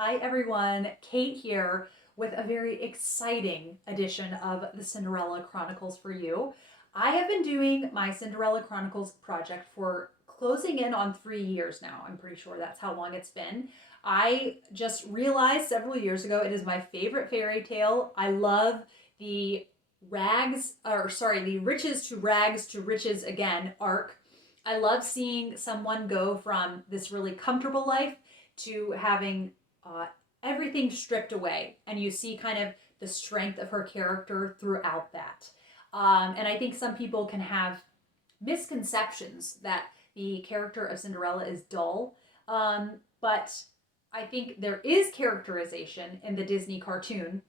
Hi everyone, Kate here with a very exciting edition of the Cinderella Chronicles for you. I have been doing my Cinderella Chronicles project for closing in on 3 years now. I'm pretty sure that's how long it's been. I just realized several years ago it is my favorite fairy tale. I love the the riches to riches again arc. I love seeing someone go from this really comfortable life to having uh, everything stripped away, and you see kind of the strength of her character throughout that. And I think some people can have misconceptions that the character of Cinderella is dull, but I think there is characterization in the Disney cartoon.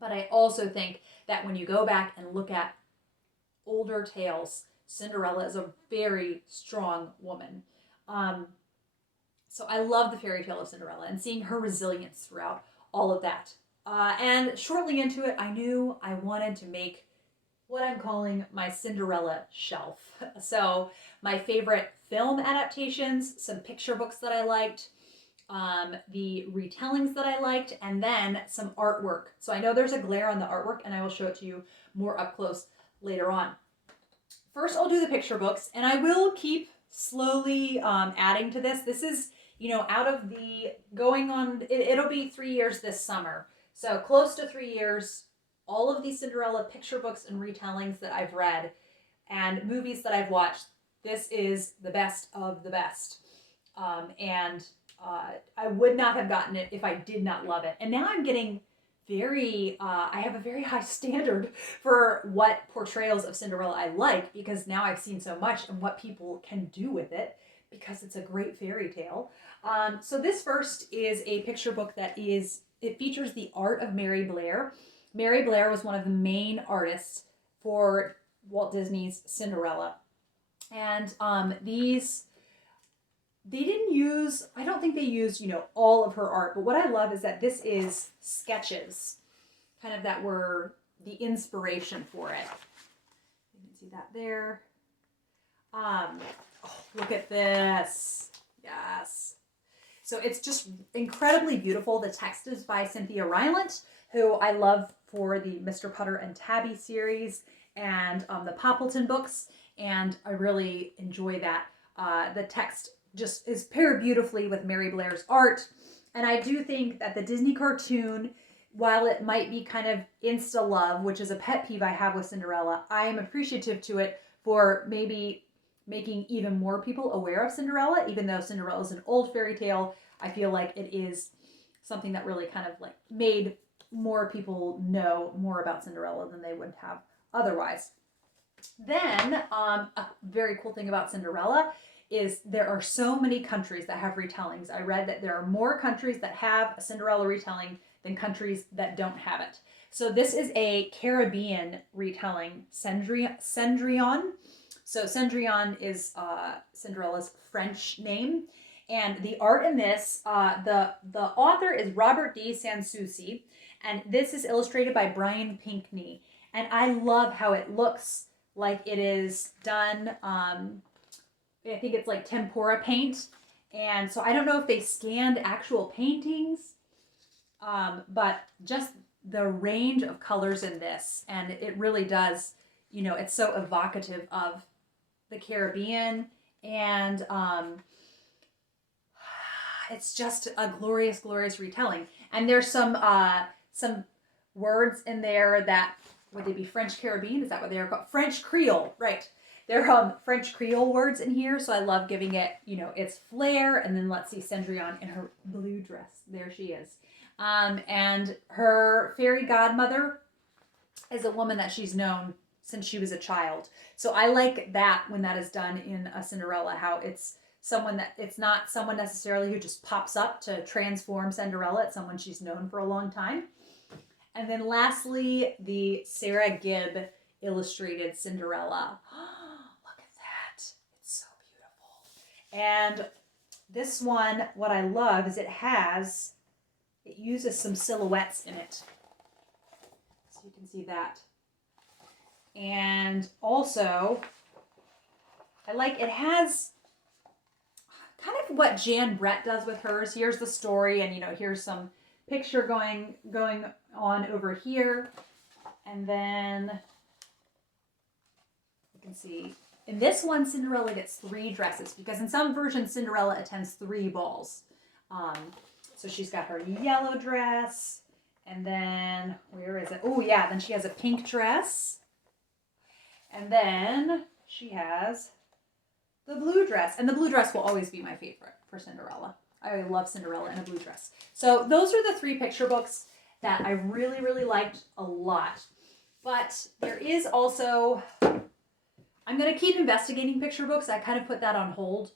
But I also think that when you go back and look at older tales, Cinderella is a very strong woman. Um, so I love the fairy tale of Cinderella and seeing her resilience throughout all of that. And shortly into it, I knew I wanted to make what I'm calling my Cinderella shelf. So my favorite film adaptations, some picture books that I liked, the retellings that I liked, and then some artwork. So I know there's a glare on the artwork, and I will show it to you more up close later on. First, I'll do the picture books, and I will keep slowly adding to this. This is, out of the going on, it'll be 3 years this summer. So close to 3 years, all of these Cinderella picture books and retellings that I've read and movies that I've watched, this is the best of the best. And I would not have gotten it if I did not love it. And now I'm getting I have a very high standard for what portrayals of Cinderella I like, because now I've seen so much and what people can do with it, because it's a great fairy tale. So this first is a picture book it features the art of Mary Blair. Mary Blair was one of the main artists for Walt Disney's Cinderella. And I don't think they used, all of her art, but what I love is that this is sketches, kind of that were the inspiration for it. You can see that there. Look at this. Yes. So it's just incredibly beautiful. The text is by Cynthia Rylant, who I love for the Mr. Putter and Tabby series and the Poppleton books, and I really enjoy that. The text just is paired beautifully with Mary Blair's art. And I do think that the Disney cartoon, while it might be kind of insta love, which is a pet peeve I have with Cinderella, I am appreciative to it for maybe making even more people aware of Cinderella. Even though Cinderella is an old fairy tale, I feel like it is something that really kind of like made more people know more about Cinderella than they would have otherwise. Then, a very cool thing about Cinderella is there are so many countries that have retellings. I read that there are more countries that have a Cinderella retelling than countries that don't have it. So this is a Caribbean retelling, Cendrillon. So Cendrillon is Cinderella's French name. And the art in this, the author is Robert D. Souci, and this is illustrated by Bryan Pinkney. And I love how it looks like it is done, I think it's like tempera paint. And so I don't know if they scanned actual paintings, but just the range of colors in this, and it really does, it's so evocative of the Caribbean, and it's just a glorious, glorious retelling. And there's some words in there that, would they be French Caribbean? Is that what they are called? French Creole, right. There are French Creole words in here, so I love giving it, its flair. And then let's see Cendrillon in her blue dress. There she is. And her fairy godmother is a woman that she's known since she was a child. So I like that when that is done in a Cinderella, how it's not someone necessarily who just pops up to transform Cinderella. It's someone she's known for a long time. And then lastly, the Sarah Gibb illustrated Cinderella. Look at that. It's so beautiful. And this one, what I love is it uses some silhouettes in it. So you can see that. And also, it has kind of what Jan Brett does with hers. Here's the story, and here's some picture going on over here. And then you can see in this one, Cinderella gets 3 dresses because in some versions, Cinderella attends 3 balls. So she's got her yellow dress, and then, where is it? Oh yeah, then she has a pink dress. And then she has the blue dress. And the blue dress will always be my favorite for Cinderella. I love Cinderella in a blue dress. So those are the 3 picture books that I really, really liked a lot. But there is also, I'm going to keep investigating picture books. I kind of put that on hold,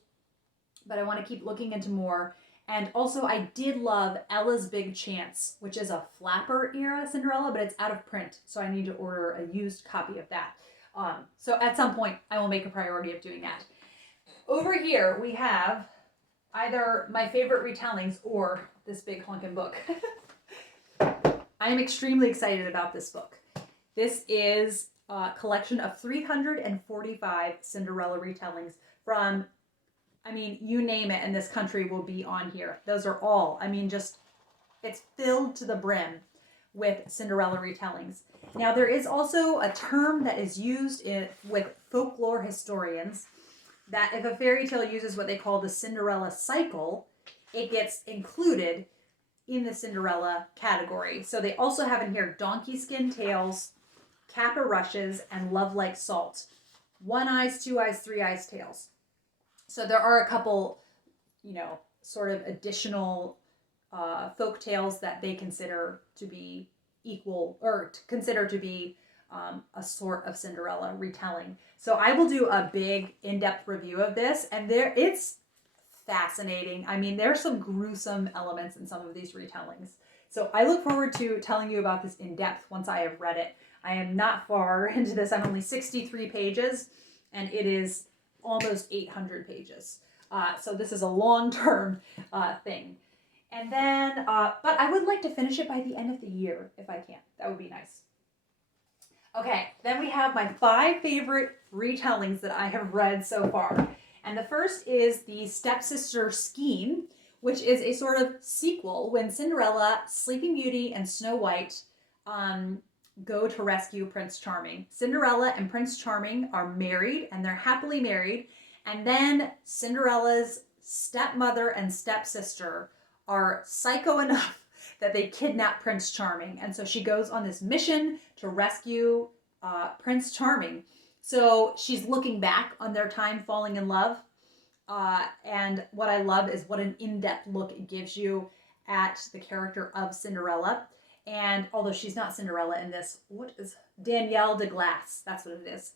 but I want to keep looking into more. And also I did love Ella's Big Chance, which is a flapper era Cinderella, but it's out of print. So I need to order a used copy of that. So at some point I will make a priority of doing that. Over here we have either my favorite retellings or this big honkin' book. I am extremely excited about this book. This is a collection of 345 Cinderella retellings from, you name it, and this country will be on here. Those are all, it's filled to the brim with Cinderella retellings. Now, there is also a term that is used with folklore historians that if a fairy tale uses what they call the Cinderella cycle, it gets included in the Cinderella category. So they also have in here donkey skin tales, Kappa rushes, and love like salt. 1 eyes, 2 eyes, 3 eyes tales. So there are a couple, sort of additional folk tales that they consider to be equal, or to consider to be a sort of Cinderella retelling. So I will do a big in-depth review of this, and it's fascinating. There's some gruesome elements in some of these retellings. So I look forward to telling you about this in depth once I have read it. I am not far into this. I'm only 63 pages, and it is almost 800 pages. So this is a long-term thing. And then, but I would like to finish it by the end of the year, if I can. That would be nice. Okay, then we have my 5 favorite retellings that I have read so far. And the first is the Stepsister Scheme, which is a sort of sequel when Cinderella, Sleeping Beauty, and Snow White go to rescue Prince Charming. Cinderella and Prince Charming are married, and they're happily married. And then Cinderella's stepmother and stepsister are psycho enough that they kidnap Prince Charming. And so she goes on this mission to rescue Prince Charming. So she's looking back on their time falling in love. And what I love is what an in-depth look it gives you at the character of Cinderella. And although she's not Cinderella in this, what is Danielle de Glace? That's what it is.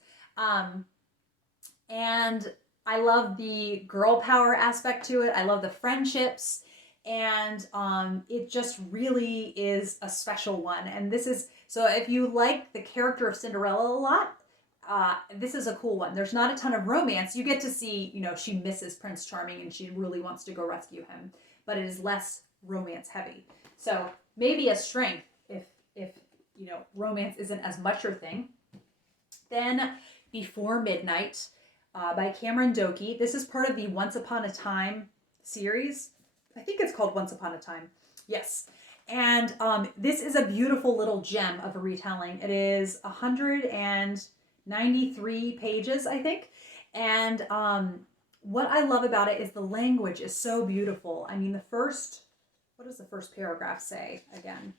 And I love the girl power aspect to it. I love the friendships. And it just really is a special one. And this is, so if you like the character of Cinderella a lot, this is a cool one. There's not a ton of romance. You get to see, she misses Prince Charming and she really wants to go rescue him. But it is less romance heavy. So maybe a strength if romance isn't as much your thing. Then Before Midnight by Cameron Dokey. This is part of the Once Upon a Time series. I think it's called Once Upon a Time. Yes. And this is a beautiful little gem of a retelling. It is 193 pages, I think. And what I love about it is the language is so beautiful. What does the first paragraph say again?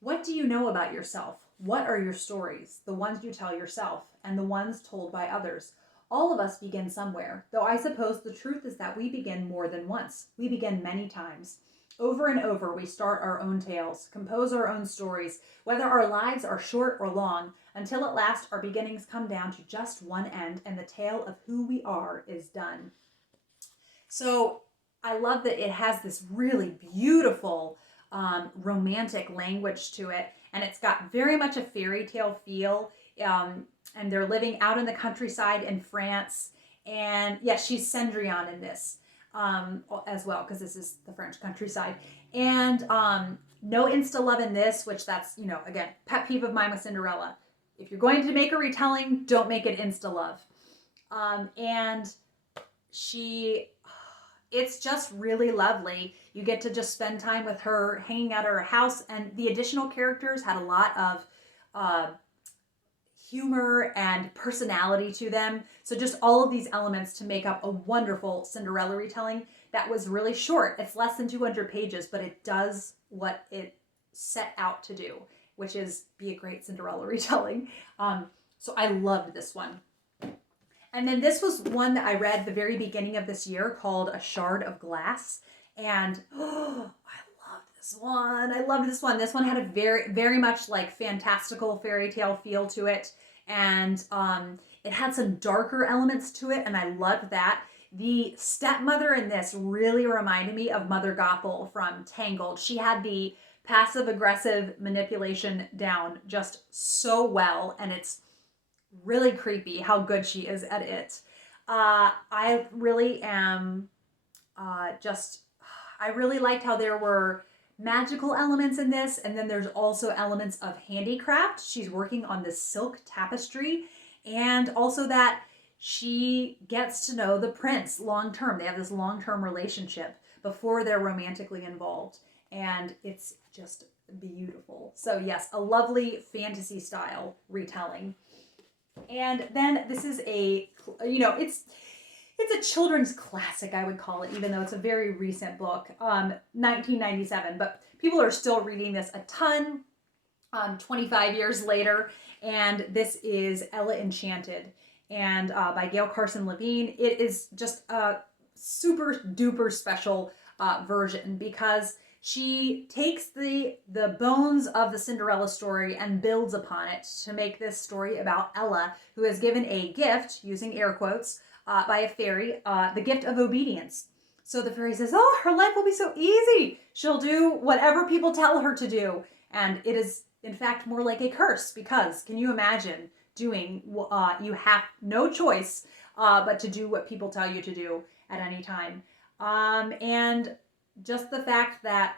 What do you know about yourself? What are your stories? The ones you tell yourself and the ones told by others. All of us begin somewhere, though I suppose the truth is that we begin more than once. We begin many times. Over and over, we start our own tales, compose our own stories, whether our lives are short or long, until at last our beginnings come down to just one end and the tale of who we are is done. So I love that it has this really beautiful romantic language to it, and it's got very much a fairy tale feel. And they're living out in the countryside in France. And yes, she's Cendrillon in this as well, because this is the French countryside. And no insta-love in this, which that's, again, pet peeve of mine with Cinderella. If you're going to make a retelling, don't make it insta-love. And it's just really lovely. You get to just spend time with her, hanging out at her house, and the additional characters had a lot of humor and personality to them. So just all of these elements to make up a wonderful Cinderella retelling that was really short. It's less than 200 pages, but it does what it set out to do, which is be a great Cinderella retelling. So I loved this one. And then this was one that I read the very beginning of this year called A Shard of Glass. And I loved this one. I loved this one. This one had a very, very much like fantastical fairy tale feel to it. And it had some darker elements to it. And I loved that. The stepmother in this really reminded me of Mother Gothel from Tangled. She had the passive aggressive manipulation down just so well. And it's really creepy how good she is at it. I really am I really liked how there were magical elements in this, and then there's also elements of handicraft. She's working on this silk tapestry, and also that she gets to know the prince long term. They have this long-term relationship before they're romantically involved, and it's just beautiful. So yes, a lovely fantasy style retelling. And then this is a, it's a children's classic, I would call it, even though it's a very recent book, 1997. But people are still reading this a ton, 25 years later. And this is Ella Enchanted, and by Gail, Carson, Levine. It is just a super duper special version because she takes the bones of the Cinderella story and builds upon it to make this story about Ella, who is given a gift, using air quotes, by a fairy, the gift of obedience. So the fairy says, oh, her life will be so easy. She'll do whatever people tell her to do. And it is, in fact, more like a curse because can you imagine doing, you have no choice but to do what people tell you to do at any time. And just the fact that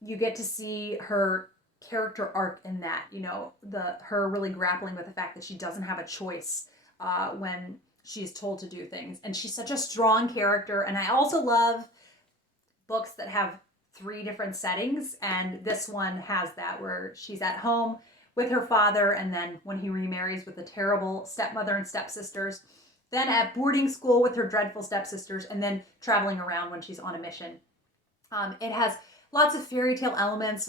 you get to see her character arc in that, her really grappling with the fact that she doesn't have a choice when she's told to do things. And she's such a strong character. And I also love books that have 3 different settings. And this one has that, where she's at home with her father, and then when he remarries with the terrible stepmother and stepsisters, then at boarding school with her dreadful stepsisters, and then traveling around when she's on a mission. It has lots of fairy tale elements,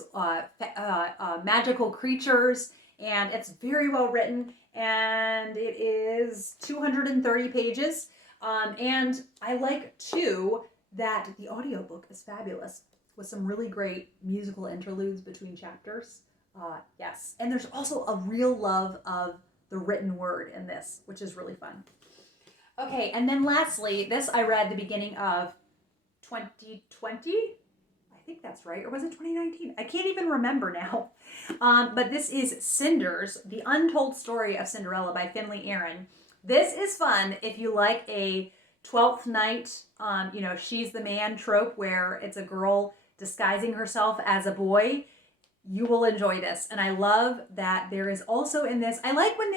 magical creatures, and it's very well written, and it is 230 pages. And I like, too, that the audiobook is fabulous with some really great musical interludes between chapters. Yes, and there's also a real love of the written word in this, which is really fun. Okay, and then lastly, this I read the beginning of 2020. I think that's right. Or was it 2019? I can't even remember now. But this is Cinders, The Untold Story of Cinderella by Finley Aaron. This is fun if you like a 12th night, she's the man trope where it's a girl disguising herself as a boy. You will enjoy this. And I love that there is also in this, I like when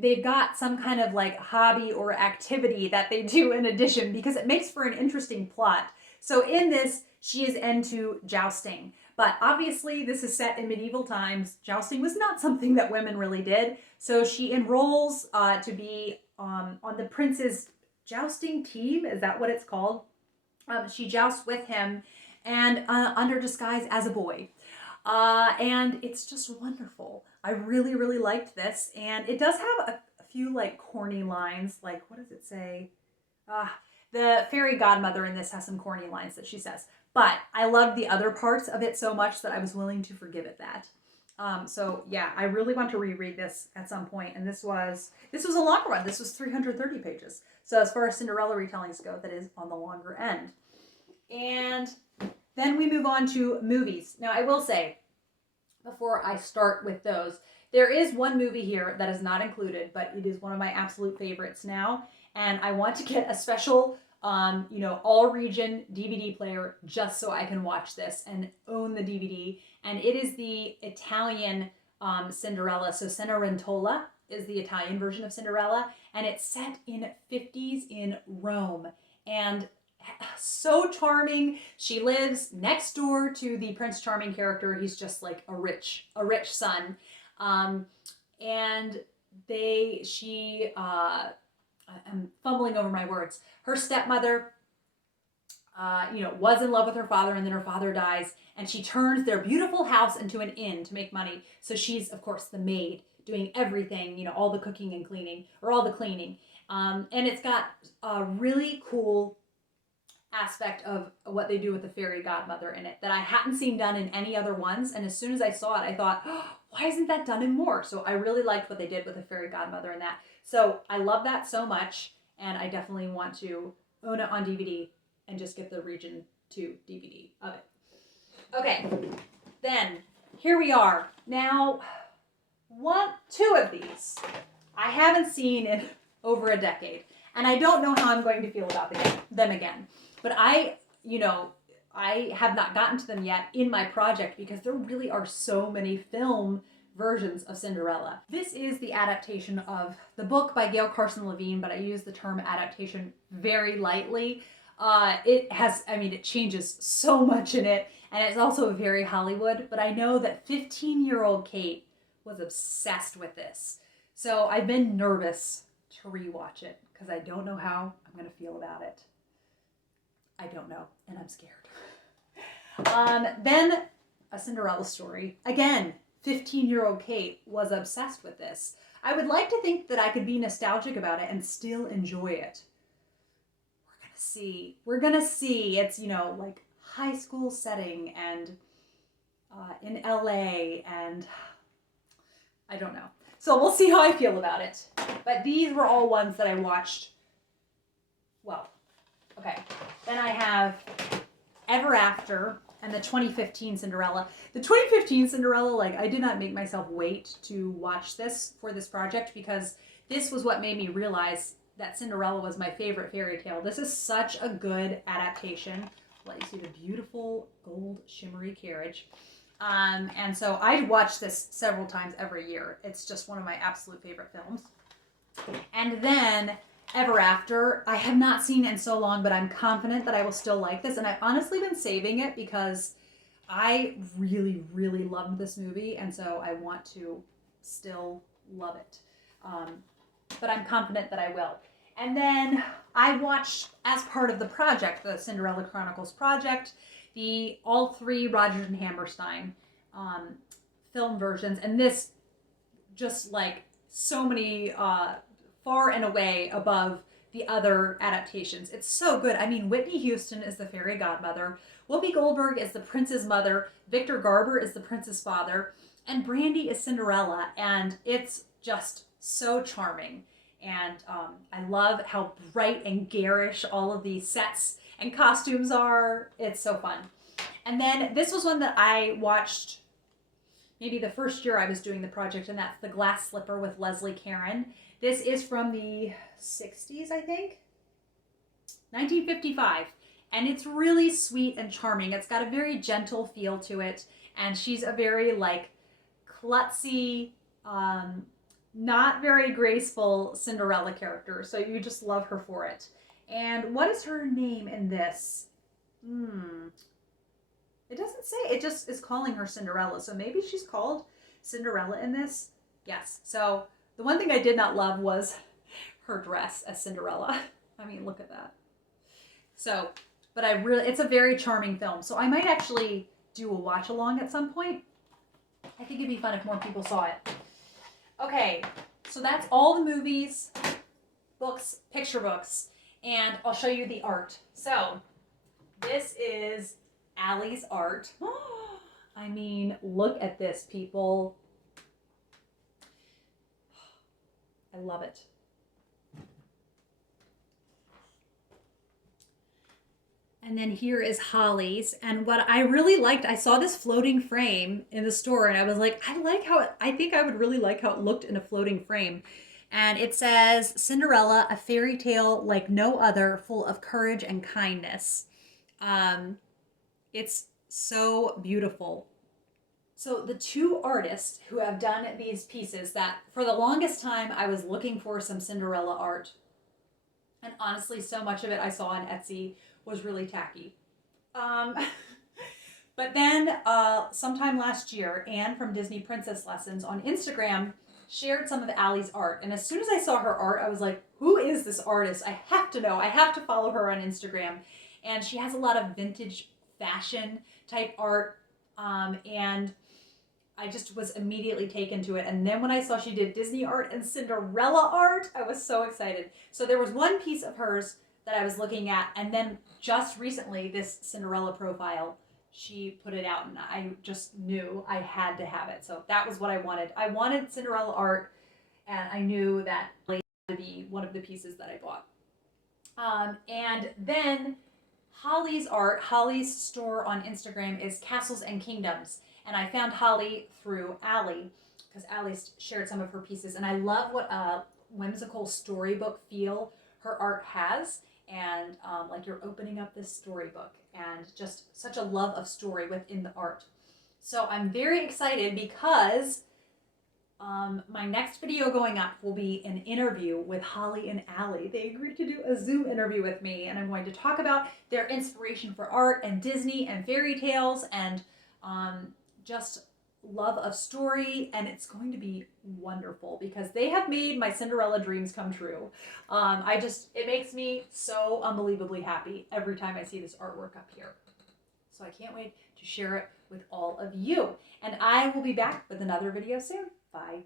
they've got some kind of like hobby or activity that they do in addition, because it makes for an interesting plot. So in this, she is into jousting. But obviously this is set in medieval times. Jousting was not something that women really did. So she enrolls to be on the prince's jousting team. Is that what it's called? She jousts with him and under disguise as a boy. And it's just wonderful. I really, really liked this. And it does have a few like corny lines. Like, what does it say? The fairy godmother in this has some corny lines that she says. But I loved the other parts of it so much that I was willing to forgive it that. So yeah, I really want to reread this at some point. And this was a longer one. This was 330 pages. So as far as Cinderella retellings go, that is on the longer end. And then we move on to movies. Now, I will say, before I start with those, there is one movie here that is not included, but it is one of my absolute favorites now. And I want to get a special, all-region DVD player just so I can watch this and own the DVD. And it is the Italian Cinderella. So Cenerentola is the Italian version of Cinderella. And it's set in 50s in Rome. And so charming. She lives next door to the Prince Charming character. He's just like a rich son. And I'm fumbling over my words. Her stepmother, was in love with her father, and then her father dies, and she turns their beautiful house into an inn to make money. So she's, of course, the maid doing everything, all the cooking and cleaning, or all the cleaning. And it's got a really cool aspect of what they do with the fairy godmother in it that I hadn't seen done in any other ones. And as soon as I saw it, I thought, oh, why isn't that done in more? So I really liked what they did with the fairy godmother in that. So I love that so much, and I definitely want to own it on DVD and just get the Region 2 DVD of it. Okay, then here we are. Now, two of these I haven't seen in over a decade, and I don't know how I'm going to feel about them again. But I have not gotten to them yet in my project because there really are so many film versions of Cinderella. This is the adaptation of the book by Gail, Carson, Levine, but I use the term adaptation very lightly. It changes so much in it, and it's also very Hollywood, but I know that 15-year-old Kate was obsessed with this. So I've been nervous to rewatch it because I don't know how I'm going to feel about it. I don't know, and I'm scared. Then A Cinderella Story. Again, 15-year-old Kate was obsessed with this. I would like to think that I could be nostalgic about it and still enjoy it. We're gonna see. It's, like high school setting and in LA, and I don't know. So we'll see how I feel about it. But these were all ones that I watched. Well, okay. Then I have Ever After and the 2015 Cinderella. The 2015 Cinderella, I did not make myself wait to watch this for this project because this was what made me realize that Cinderella was my favorite fairy tale. This is such a good adaptation. Let you see the beautiful gold shimmery carriage. And so I watch this several times every year. It's just one of my absolute favorite films. And then Ever After, I have not seen in so long, but I'm confident that I will still like this. And I've honestly been saving it because I really, really loved this movie. And so I want to still love it. But I'm confident that I will. And then I watched, as part of the project, the Cinderella Chronicles project, all three Rodgers and Hammerstein film versions. And this just so many far and away above the other adaptations. It's so good. I mean, Whitney Houston is the fairy godmother. Whoopi Goldberg is the prince's mother. Victor Garber is the prince's father. And Brandy is Cinderella. And it's just so charming. And I love how bright and garish all of these sets and costumes are. It's so fun. And then this was one that I watched maybe the first year I was doing the project, and that's The Glass Slipper with Leslie Caron. This is from the 60s, I think. 1955. And it's really sweet and charming. It's got a very gentle feel to it. And she's a very klutzy, not very graceful Cinderella character. So you just love her for it. And what is her name in this? It doesn't say. It just is calling her Cinderella. So maybe she's called Cinderella in this. Yes. So the one thing I did not love was her dress as Cinderella. I mean, look at that. So, but it's a very charming film. So I might actually do a watch along at some point. I think it'd be fun if more people saw it. Okay, so that's all the movies, books, picture books, and I'll show you the art. So this is Allie's art. I mean, look at this, people. I love it. And then here is Hollie's. And what I really liked, I saw this floating frame in the store, and I was like, I think I would really like how it looked in a floating frame. And it says, Cinderella, a fairy tale like no other, full of courage and kindness. It's so beautiful. So the two artists who have done these pieces that for the longest time I was looking for some Cinderella art. And honestly, so much of it I saw on Etsy was really tacky. Um, but then sometime last year, Anne from Disney Princess Lessons on Instagram shared some of Allie's art. And as soon as I saw her art, I was like, who is this artist? I have to know. I have to follow her on Instagram. And she has a lot of vintage fashion type art. And I just was immediately taken to it. And then when I saw she did Disney art and Cinderella art, I was so excited. So there was one piece of hers that I was looking at, and then just recently, this Cinderella profile, she put it out, and I just knew I had to have it. So that was what I wanted. I wanted Cinderella art, and I knew that it had to be one of the pieces that I bought. And then Hollie's art, Hollie's store on Instagram is Castles and Kingdoms. And I found Hollie through Alley because Alley shared some of her pieces. And I love what a whimsical storybook feel her art has. And like you're opening up this storybook and just such a love of story within the art. So I'm very excited because my next video going up will be an interview with Hollie and Alley. They agreed to do a Zoom interview with me, and I'm going to talk about their inspiration for art and Disney and fairy tales and just love of story, and it's going to be wonderful because they have made my Cinderella dreams come true. It makes me so unbelievably happy every time I see this artwork up here. So I can't wait to share it with all of you. And I will be back with another video soon. Bye.